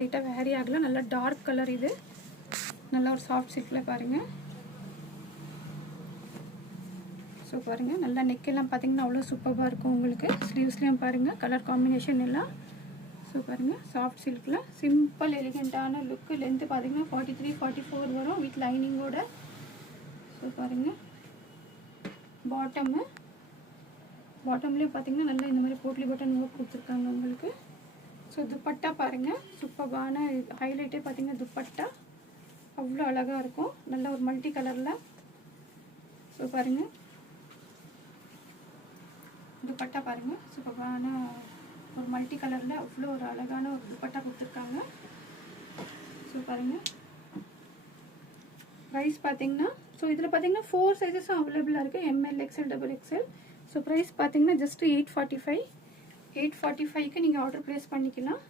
லைட்டாக வேரி ஆகல. நல்லா டார்க் கலர். இது நல்லா ஒரு சாஃப்ட் சில்கில் பாருங்கள். ஸோ பாருங்கள், நல்லா நெக்கெல்லாம் பார்த்தீங்கன்னா அவ்வளோ சூப்பராக இருக்கும் உங்களுக்கு. ஸ்லீவ்ஸ்லேயும் பாருங்கள் கலர் காம்பினேஷன் எல்லாம். ஸோ பாருங்கள், சாஃப்ட் சில்கில் சிம்பிள் எலிகெண்ட்டான லுக்கு. லென்த்து பார்த்தீங்கன்னா 43, 44 வரும் வித் லைனிங்கோட. ஸோ பாருங்கள், பாட்டம்லேயும் பார்த்தீங்கன்னா நல்லா இந்த மாதிரி போட்லி பட்டன் ஒர்க் கொடுத்துருக்காங்க உங்களுக்கு. ஸோ துப்பட்டா பாருங்கள், சூப்பரான ஹைலைட்டே பார்த்தீங்கன்னா துப்பட்டா அவ்வளோ அழகாக இருக்கும். நல்ல ஒரு மல்டி கலரில். ஸோ பாருங்கள், துப்பட்டா பாருங்கள், சூப்பரான ஒரு மல்டி கலரில் அவ்வளோ ஒரு அழகான ஒரு துப்பட்டா கொடுத்துருக்காங்க. ஸோ பாருங்கள், ப்ரைஸ் பார்த்தீங்கன்னா ஸோ இதில் பார்த்தீங்கன்னா 4 சைஸஸும் அவைலபிளாக இருக்குது. ML, XL, XXL. So price பார்த்தீங்கன்னா ஜஸ்ட் 845. 845க்கு நீங்கள் ஆர்டர் ப்ளேஸ் பண்ணிக்கலாம்.